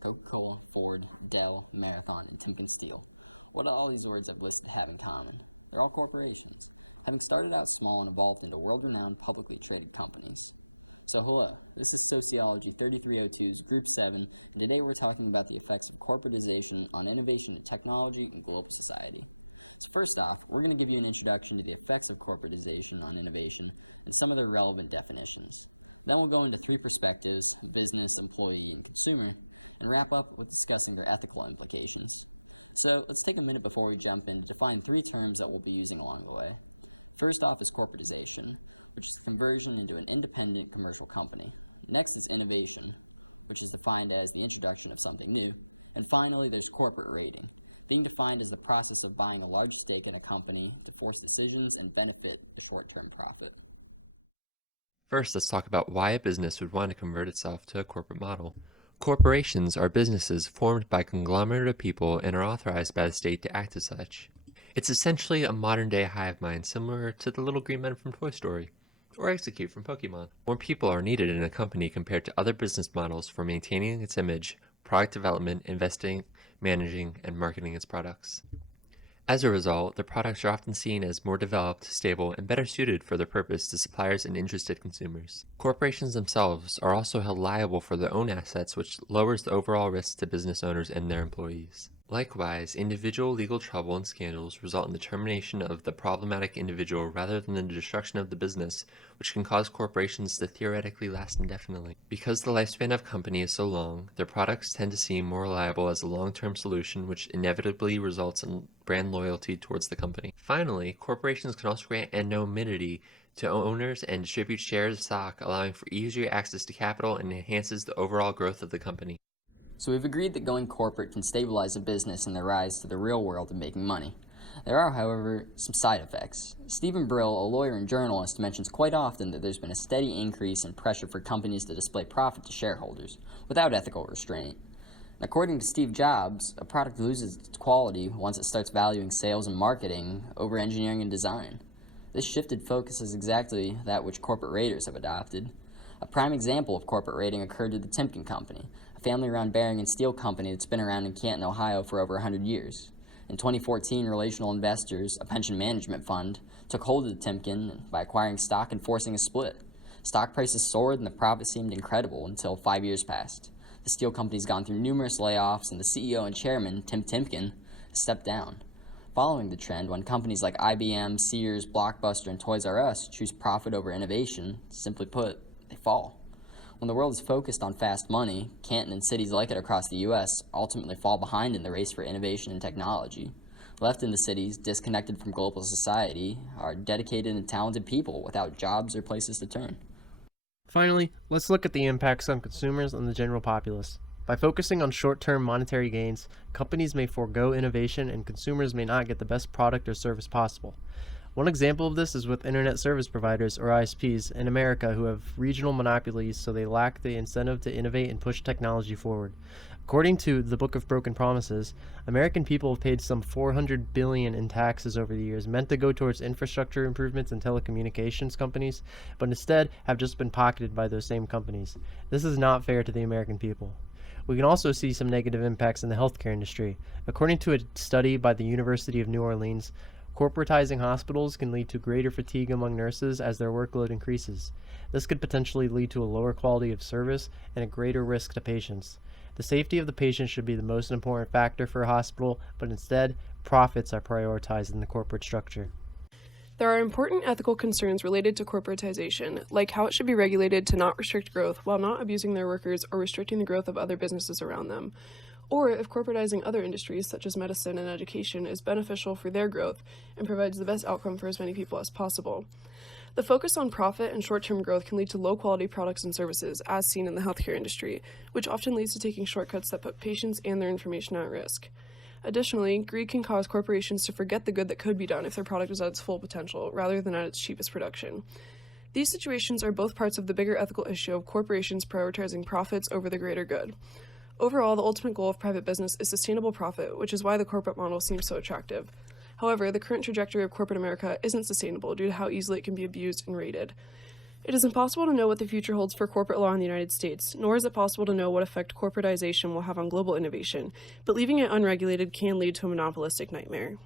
Coca-Cola, Ford, Dell, Marathon, and Timken Steel. What do all these words I've listed have in common? They're all corporations, having started out small and evolved into world-renowned publicly traded companies. So hello, this is Sociology 3302's Group 7, and today we're talking about the effects of corporatization on innovation in technology and global society. So first off, we're going to give you an introduction to the effects of corporatization on innovation and some of their relevant definitions. Then we'll go into three perspectives, business, employee, and consumer, and wrap up with discussing their ethical implications. So let's take a minute before we jump in to define three terms that we'll be using along the way. First off is corporatization, which is the conversion into an independent commercial company. Next is innovation, which is defined as the introduction of something new. And finally, there's corporate rating, being defined as the process of buying a large stake in a company to force decisions and benefit a short-term profit. First, let's talk about why a business would want to convert itself to a corporate model. Corporations are businesses formed by a conglomerate of people and are authorized by the state to act as such. It's essentially a modern-day hive mind similar to the little green men from Toy Story, or Execute from Pokemon. More people are needed in a company compared to other business models for maintaining its image, product development, investing, managing, and marketing its products. As a result, the products are often seen as more developed, stable, and better suited for their purpose to suppliers and interested consumers. Corporations themselves are also held liable for their own assets, which lowers the overall risk to business owners and their employees. Likewise, individual legal trouble and scandals result in the termination of the problematic individual rather than the destruction of the business, which can cause corporations to theoretically last indefinitely. Because the lifespan of a company is so long, their products tend to seem more reliable as a long-term solution, which inevitably results in brand loyalty towards the company. Finally, corporations can also grant anonymity to owners and distribute shares of stock, allowing for easier access to capital and enhances the overall growth of the company. So we've agreed that going corporate can stabilize a business in the rise to the real world of making money. There are, however, some side effects. Stephen Brill, a lawyer and journalist, mentions quite often that there's been a steady increase in pressure for companies to display profit to shareholders, without ethical restraint. According to Steve Jobs, a product loses its quality once it starts valuing sales and marketing over engineering and design. This shifted focus is exactly that which corporate raiders have adopted. A prime example of corporate raiding occurred to the Timken Company, a family-run bearing and steel company that's been around in Canton, Ohio for over 100 years. In 2014, Relational Investors, a pension management fund, took hold of the Timken by acquiring stock and forcing a split. Stock prices soared and the profit seemed incredible until 5 years passed. The steel company's gone through numerous layoffs and the CEO and chairman, Tim Timken, stepped down. Following the trend, when companies like IBM, Sears, Blockbuster, and Toys R Us choose profit over innovation, simply put, they fall. When the world is focused on fast money, Canton and cities like it across the U.S. ultimately fall behind in the race for innovation and technology. Left in the cities, disconnected from global society, are dedicated and talented people without jobs or places to turn. Finally, let's look at the impacts on consumers and the general populace. By focusing on short-term monetary gains, companies may forego innovation and consumers may not get the best product or service possible. One example of this is with internet service providers, or ISPs, in America who have regional monopolies, so they lack the incentive to innovate and push technology forward. According to the Book of Broken Promises, American people have paid some $400 billion in taxes over the years, meant to go towards infrastructure improvements and telecommunications companies, but instead have just been pocketed by those same companies. This is not fair to the American people. We can also see some negative impacts in the healthcare industry. According to a study by the University of New Orleans, corporatizing hospitals can lead to greater fatigue among nurses as their workload increases. This could potentially lead to a lower quality of service and a greater risk to patients. The safety of the patient should be the most important factor for a hospital, but instead, profits are prioritized in the corporate structure. There are important ethical concerns related to corporatization, like how it should be regulated to not restrict growth while not abusing their workers or restricting the growth of other businesses around them, or if corporatizing other industries such as medicine and education is beneficial for their growth and provides the best outcome for as many people as possible. The focus on profit and short-term growth can lead to low-quality products and services, as seen in the healthcare industry, which often leads to taking shortcuts that put patients and their information at risk. Additionally, greed can cause corporations to forget the good that could be done if their product is at its full potential, rather than at its cheapest production. These situations are both parts of the bigger ethical issue of corporations prioritizing profits over the greater good. Overall, the ultimate goal of private business is sustainable profit, which is why the corporate model seems so attractive. However, the current trajectory of corporate America isn't sustainable due to how easily it can be abused and raided. It is impossible to know what the future holds for corporate law in the United States, nor is it possible to know what effect corporatization will have on global innovation, but leaving it unregulated can lead to a monopolistic nightmare.